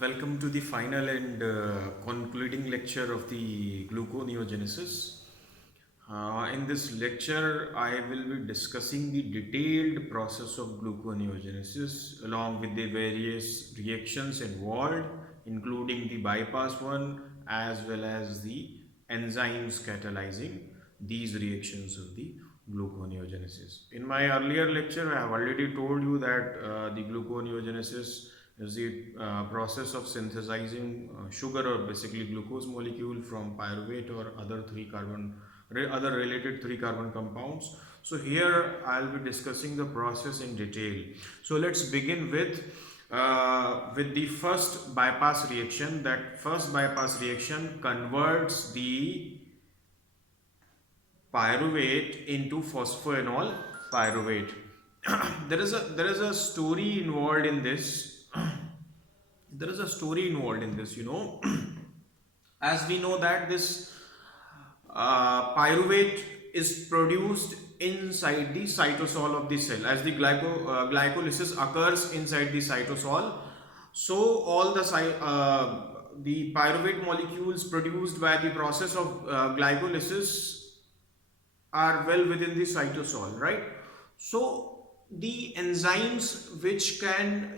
Welcome to the final and concluding lecture of the gluconeogenesis. In this lecture, I will be discussing the detailed process of gluconeogenesis along with the various reactions involved, including the bypass one as well as the enzymes catalyzing these reactions of the gluconeogenesis. In my earlier lecture, I have already told you that the gluconeogenesis is the process of synthesizing sugar or basically glucose molecule from pyruvate or other related three carbon compounds. So here I'll be discussing the process in detail. So let's begin with the first bypass reaction. That first bypass reaction converts the pyruvate into phosphoenol pyruvate. There is a story involved in this. There is a story involved in this, as we know that this pyruvate is produced inside the cytosol of the cell as the glycolysis occurs inside the cytosol. So all the pyruvate molecules produced by the process of glycolysis are well within the cytosol, right? So the enzymes which can,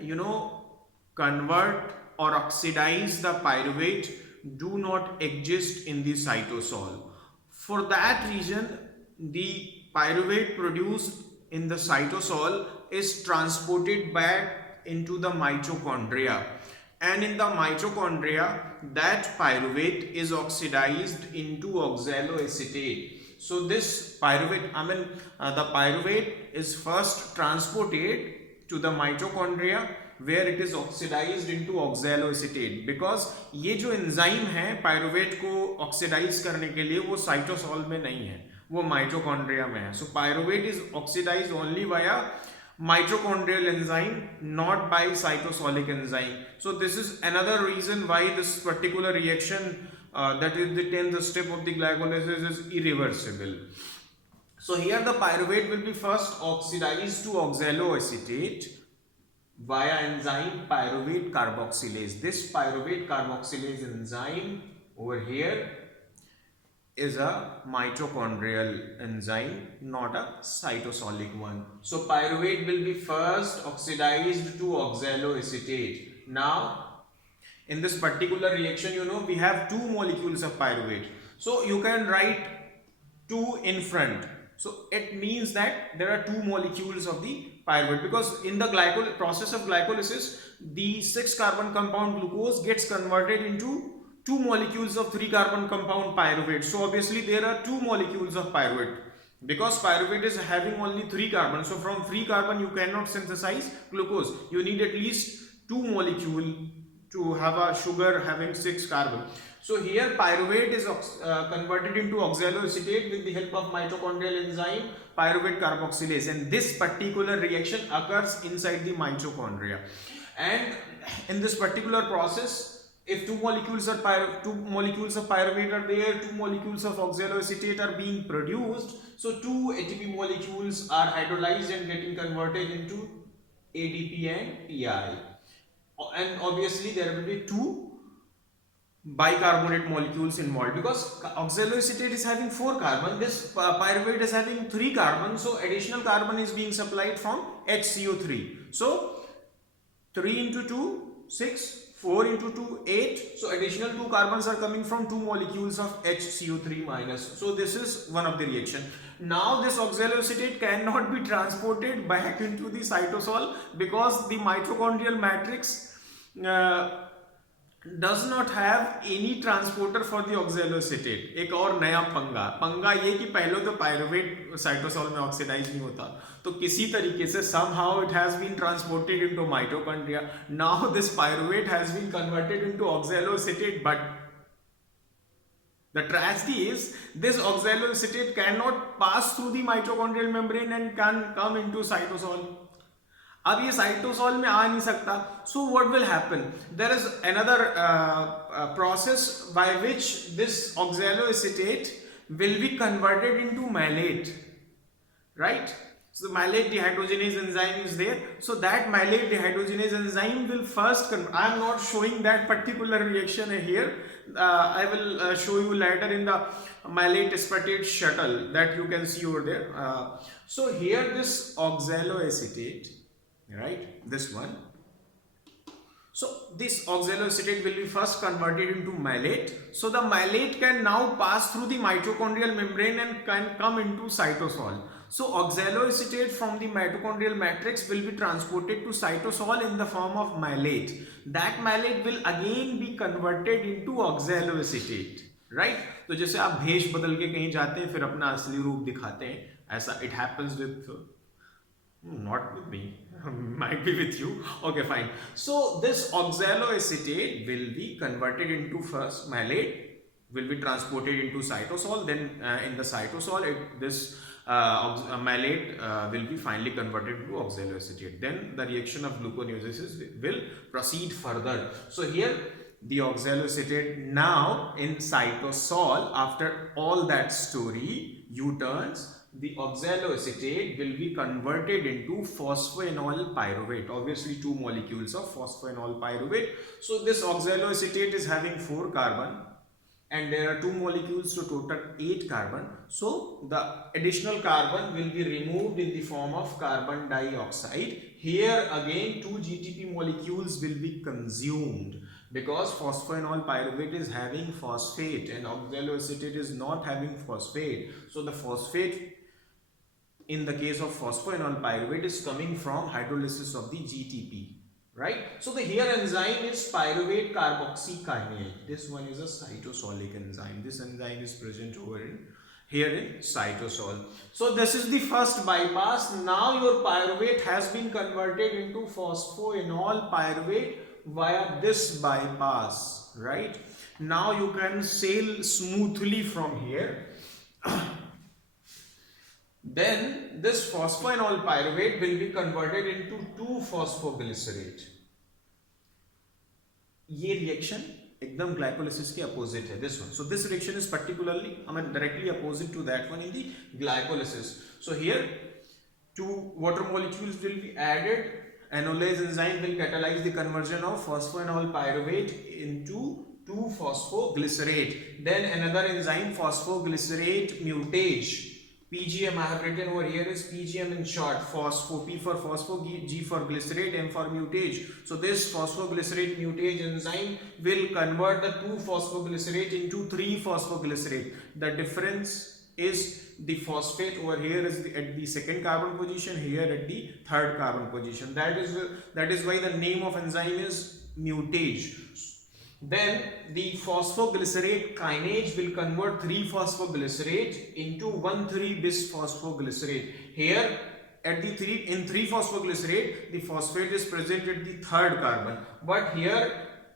convert or oxidize the pyruvate do not exist in the cytosol. For that reason, the pyruvate produced in the cytosol is transported back into the mitochondria, and in the mitochondria that pyruvate is oxidized into oxaloacetate. So this pyruvate, the pyruvate is first transported to the mitochondria where it is oxidized into oxaloacetate, because ये जो enzyme है pyruvate को oxidise करने के लिए वो cytosol में नहीं है, वो माइटोकॉन्ड्रिया में है. So pyruvate is oxidise only via mitochondrial enzyme, not by cytosolic enzyme. So this is another reason why this particular reaction, that is the 10th step of the glycolysis, is irreversible. So here the pyruvate will be first oxidized to oxaloacetate via enzyme pyruvate carboxylase. This pyruvate carboxylase enzyme over here is a mitochondrial enzyme, not a cytosolic one. So pyruvate will be first oxidized to oxaloacetate. Now in this particular reaction, we have two molecules of pyruvate, so you can write 2 in front. So it means that there are two molecules of the pyruvate, because in the process of glycolysis the 6 carbon compound glucose gets converted into 2 molecules of 3 carbon compound pyruvate. So obviously there are 2 molecules of pyruvate, because pyruvate is having only 3 carbon. So from 3 carbon you cannot synthesize glucose, you need at least 2 molecule to have a sugar having 6 carbon. So here pyruvate is converted into oxaloacetate with the help of mitochondrial enzyme pyruvate carboxylase, and this particular reaction occurs inside the mitochondria. And in this particular process, if two molecules of pyruvate are there, 2 molecules of oxaloacetate are being produced, so 2 ATP molecules are hydrolyzed and getting converted into ADP and PI. And obviously there will be 2 bicarbonate molecules involved, because oxaloacetate is having 4 carbon, this pyruvate is having 3 carbon, so additional carbon is being supplied from HCO3. So 3 into 2 6, 4 into 2 8, so additional 2 carbons are coming from 2 molecules of HCO3 minus. So this is one of the reaction. Now this oxaloacetate cannot be transported back into the cytosol, because the mitochondrial matrix does not have any transporter for the oxaloacetate. एक और नया पंगा ये कि पहले तो pyruvate cytosol में oxidise नहीं होता, तो किसी तरीके से somehow it has been transported into mitochondria. Now this pyruvate has been converted into oxaloacetate, but the tragedy is this oxaloacetate cannot pass through the mitochondrial membrane and can come into cytosol. अब ये cytosol में आ नहीं सकता. So what will happen, there is another process by which this oxaloacetate will be converted into malate, right? So malate dehydrogenase enzyme is there. So that malate dehydrogenase enzyme will first I am not showing that particular reaction here. I will show you later in the malate aspartate shuttle that you can see over there. So here this oxaloacetate, right, this one. So this oxaloacetate will be first converted into malate. So the malate can now pass through the mitochondrial membrane and can come into cytosol. So oxaloacetate from the mitochondrial matrix will be transported to cytosol in the form of malate. That malate will again be converted into oxaloacetate, right? तो जैसे आप भेष बदल के कहीं जाते हैं फिर अपना असली रूप दिखाते हैं, ऐसा it happens with not with me, might be with you. Okay, fine. So this oxaloacetate will be converted into first malate, will be transported into cytosol. Then in the cytosol, this malate will be finally converted to oxaloacetate. Then the reaction of gluconeogenesis will proceed further. So here the oxaloacetate now in cytosol, after all that story, U-turns, the oxaloacetate will be converted into phosphoenol pyruvate. Obviously, two molecules of phosphoenol pyruvate. So this oxaloacetate is having 4 carbon and there are 2 molecules, so total 8 carbon. So the additional carbon will be removed in the form of carbon dioxide. Here again 2 GTP molecules will be consumed because phosphoenol pyruvate is having phosphate and oxaloacetate is not having phosphate. So the phosphate in the case of phosphoenol pyruvate is coming from hydrolysis of the GTP, right? So the here enzyme is pyruvate carboxykinase. This one is a cytosolic enzyme. This enzyme is present over here in cytosol. So this is the first bypass. Now your pyruvate has been converted into phosphoenol pyruvate via this bypass, right? Now you can sail smoothly from here. Then this phosphoenol pyruvate will be converted into 2-phosphoglycerate. ये reaction एकदम glycolysis के opposite है, this one. So this reaction is particularly, directly opposite to that one in the glycolysis. So here 2 water molecules will be added. Enolase enzyme will catalyze the conversion of phosphoenol pyruvate into 2-phosphoglycerate. Then another enzyme, phosphoglycerate mutase. PGM I have written over here is PGM in short. Phospho, P for phospho, G for glycerate, M for mutage. So this phosphoglycerate mutage enzyme will convert the 2-phosphoglycerate into 3-phosphoglycerate. The difference is the phosphate over here is at the 2nd carbon position, here at the 3rd carbon position. That is why the name of enzyme is mutage. Then the phosphoglycerate kinase will convert 3-phosphoglycerate into 1,3-bisphosphoglycerate. Here at the 3-phosphoglycerate, the phosphate is present at the 3rd carbon, but here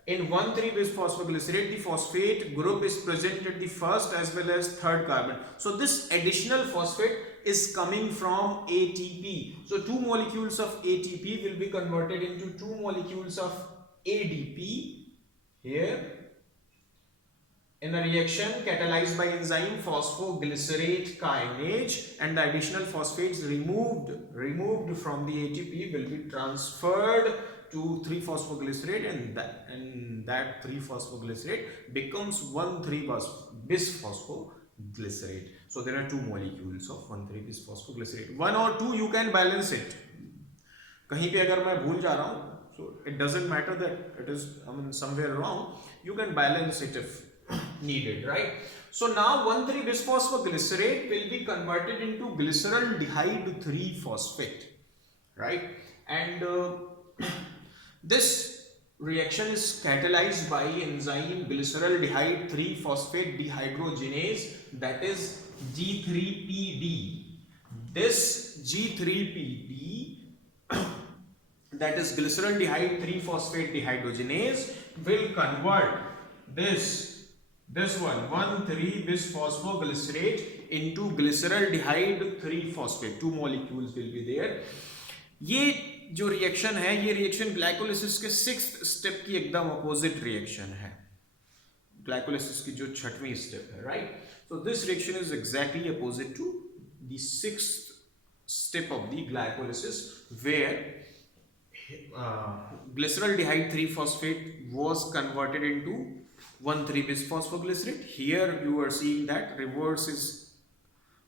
in 1,3-bisphosphoglycerate, the phosphate group is present at the 1st as well as 3rd carbon. So this additional phosphate is coming from ATP. So 2 molecules of ATP will be converted into 2 molecules of ADP here in a reaction catalyzed by enzyme phosphoglycerate kinase, and the additional phosphates removed from the ATP will be transferred to 3-phosphoglycerate, and that 3-phosphoglycerate becomes 1,3-bisphosphoglycerate. So there are 2 molecules of 1,3-bisphosphoglycerate. 1 or 2 you can balance it. कहीं पे अगर मैं भूल जा रहा हूँ, so it doesn't matter that it is somewhere wrong, you can balance it if needed, right? So now 1,3-bisphosphoglycerate will be converted into glyceraldehyde 3-phosphate, right? And this reaction is catalyzed by enzyme glyceraldehyde 3-phosphate dehydrogenase, that is G3PD. This G3PD that is glyceraldehyde 3-phosphate dehydrogenase will convert this 1,3-bisphosphoglycerate into glyceraldehyde 3-phosphate. 2 molecules will be there. ये जो reaction है, ये reaction glycolysis के 6th step की एकदम opposite reaction है. Glycolysis की जो 6वीं स्टेप है, right? So this reaction is exactly opposite to the 6th step of the glycolysis, where uh, glyceraldehyde 3-phosphate was converted into 1,3-bis phosphoglycerate. Here you are seeing that reverse is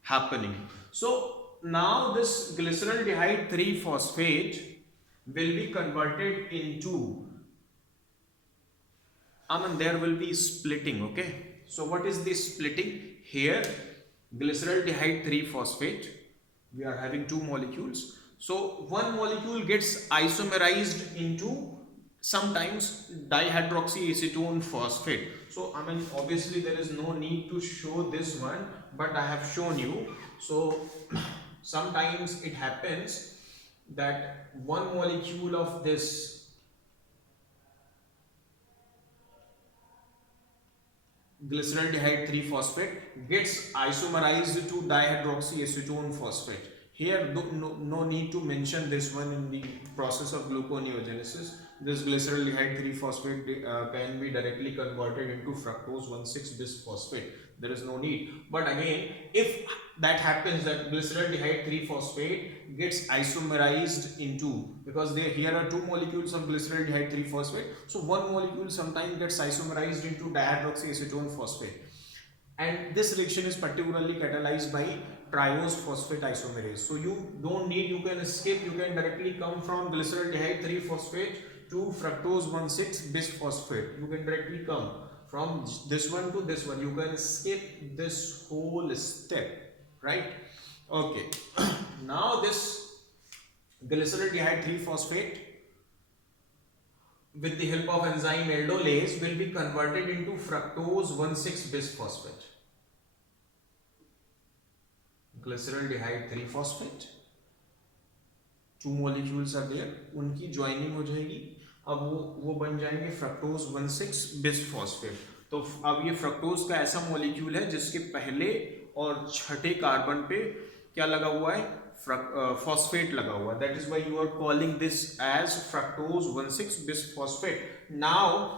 happening. So now this glyceraldehyde 3-phosphate will be converted into, there will be splitting. Okay, so what is this splitting? Here glyceraldehyde 3-phosphate, we are having two molecules, so one molecule gets isomerized into sometimes dihydroxyacetone phosphate. So obviously there is no need to show this one, but I have shown you. So sometimes it happens that one molecule of this glyceraldehyde 3-phosphate gets isomerized to dihydroxyacetone phosphate. Here no need to mention this one in the process of gluconeogenesis. This glyceraldehyde 3-phosphate can be directly converted into fructose 1,6-bis phosphate. There is no need. But again, if that happens, that glyceraldehyde 3-phosphate gets isomerized into, because here are two molecules of glyceraldehyde 3-phosphate, so one molecule sometimes gets isomerized into dihydroxyacetone phosphate, and this reaction is particularly catalyzed by triose phosphate isomerase. So you don't need, you can skip, you can directly come from glyceraldehyde 3-phosphate to fructose 1,6-bis phosphate. You can directly come from this one to this one. You can skip this whole step, right? Okay. Now this glyceraldehyde 3-phosphate with the help of enzyme aldolase will be converted into fructose 1,6-bis phosphate. Glyceraldehyde 3-phosphate, two molecules are there, उनकी joining हो जाएगी, अब वो बन जाएंगे fructose 1,6-bis phosphate. तो अब ये फ्रक्टोज का ऐसा मॉलिक्यूल है जिसके पहले और छठे कार्बन पे क्या लगा हुआ है, phosphate लगा हुआ है. That is why you are calling this as fructose 1,6-bis phosphate. Now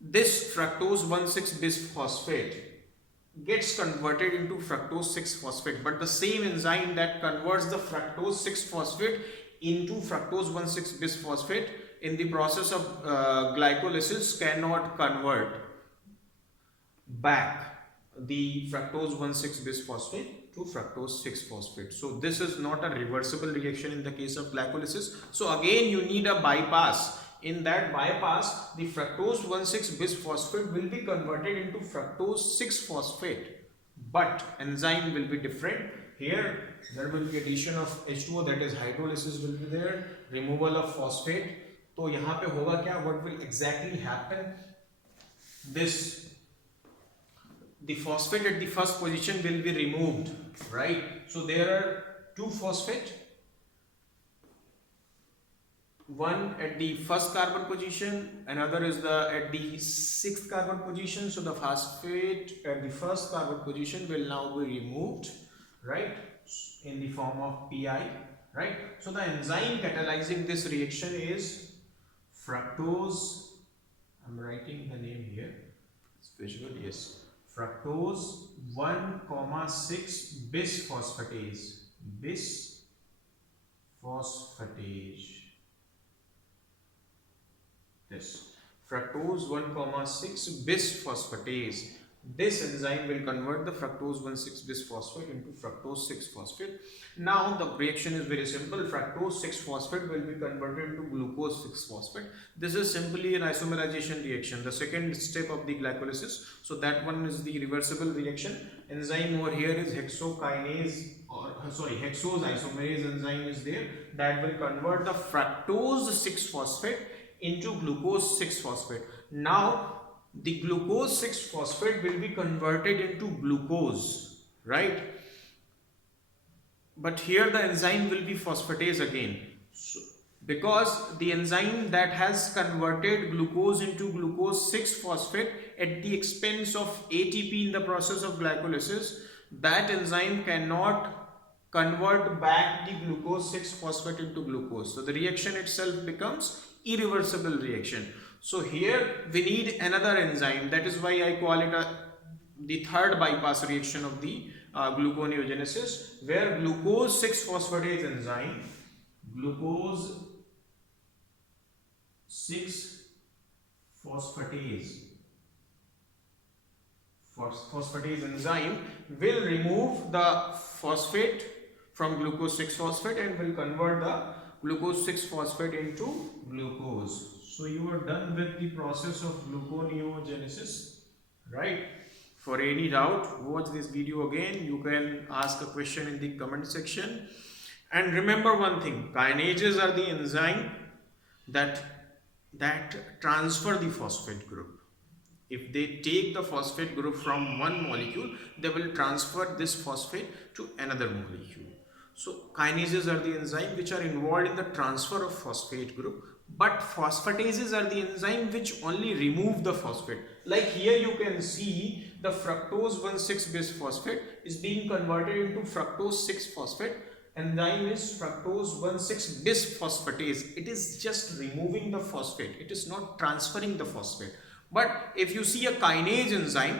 this fructose 1,6-bis phosphate gets converted into fructose 6-phosphate, but the same enzyme that converts the fructose 6-phosphate into fructose 1,6-bis phosphate in the process of glycolysis cannot convert back the fructose 1,6-bis phosphate to fructose 6-phosphate. So this is not a reversible reaction in the case of glycolysis. So again you need a bypass. In that bypass, the fructose 1,6-bis phosphate will be converted into fructose 6-phosphate, but enzyme will be different. Here there will be addition of H2O, that is hydrolysis will be there, removal of phosphate. तो यहाँ पे होगा क्या, what will exactly happen? The phosphate at the first position will be removed, right? So there are two phosphate, one at the first carbon position, another is at the sixth carbon position. So the phosphate at the first carbon position will now be removed, right, in the form of Pi, right? So the enzyme catalyzing this reaction is fructose, I'm writing the name here, it's visual, yes, fructose 1,6-bis phosphatase, bis phosphatase. This fructose 1,6-bis phosphatase. This enzyme will convert the fructose 1,6-bis phosphate into fructose 6-phosphate. Now the reaction is very simple. Fructose 6-phosphate will be converted into glucose 6-phosphate. This is simply an isomerization reaction, the second step of the glycolysis. So that one is the reversible reaction. Enzyme over here is hexokinase, hexose isomerase enzyme is there, that will convert the fructose 6-phosphate into glucose 6-phosphate. Now the glucose 6-phosphate will be converted into glucose, right? But here the enzyme will be phosphatase again. So, because the enzyme that has converted glucose into glucose 6-phosphate at the expense of ATP in the process of glycolysis, that enzyme cannot convert back the glucose 6-phosphate into glucose. So the reaction itself becomes irreversible reaction. So here we need another enzyme. That is why I call it the third bypass reaction of the gluconeogenesis, where glucose 6-phosphatase enzyme, glucose 6-phosphatase phosphatase enzyme will remove the phosphate from glucose 6-phosphate and will convert the glucose 6-phosphate into glucose. So you are done with the process of gluconeogenesis, right? For any doubt, watch this video again. You can ask a question in the comment section. And remember one thing, kinases are the enzyme that transfer the phosphate group. If they take the phosphate group from one molecule, they will transfer this phosphate to another molecule. So kinases are the enzyme which are involved in the transfer of phosphate group, but phosphatases are the enzyme which only remove the phosphate. Like here you can see the fructose 1,6-bisphosphate is being converted into fructose 6-phosphate. Enzyme is fructose 1,6-bisphosphatase. It is just removing the phosphate. It is not transferring the phosphate. But if you see a kinase enzyme,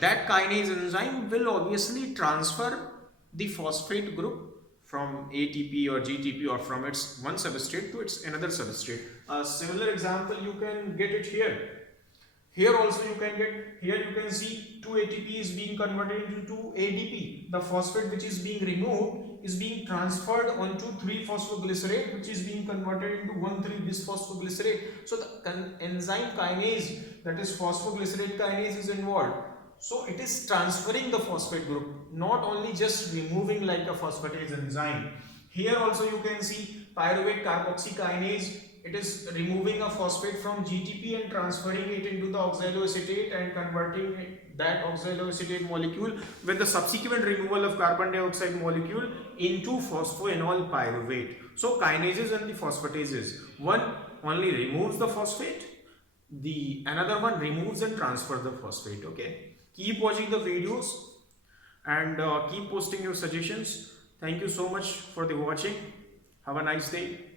that kinase enzyme will obviously transfer the phosphate group from ATP or GTP or from its one substrate to its another substrate. A similar example you can get it here. Here also you can get, here you can see 2 ATP is being converted into 2 ADP. The phosphate which is being removed is being transferred onto 3-phosphoglycerate, which is being converted into 1,3-bisphosphoglycerate. So the enzyme kinase, that is phosphoglycerate kinase, is involved. So it is transferring the phosphate group, not only just removing like a phosphatase enzyme. Here also you can see pyruvate carboxy kinase. It is removing a phosphate from GTP and transferring it into the oxaloacetate and converting that oxaloacetate molecule with the subsequent removal of carbon dioxide molecule into phosphoenol pyruvate. So kinases and the phosphatases, one only removes the phosphate, the another one removes and transfers the phosphate. Okay, keep watching the videos and keep posting your suggestions. Thank you so much for the watching. Have a nice day.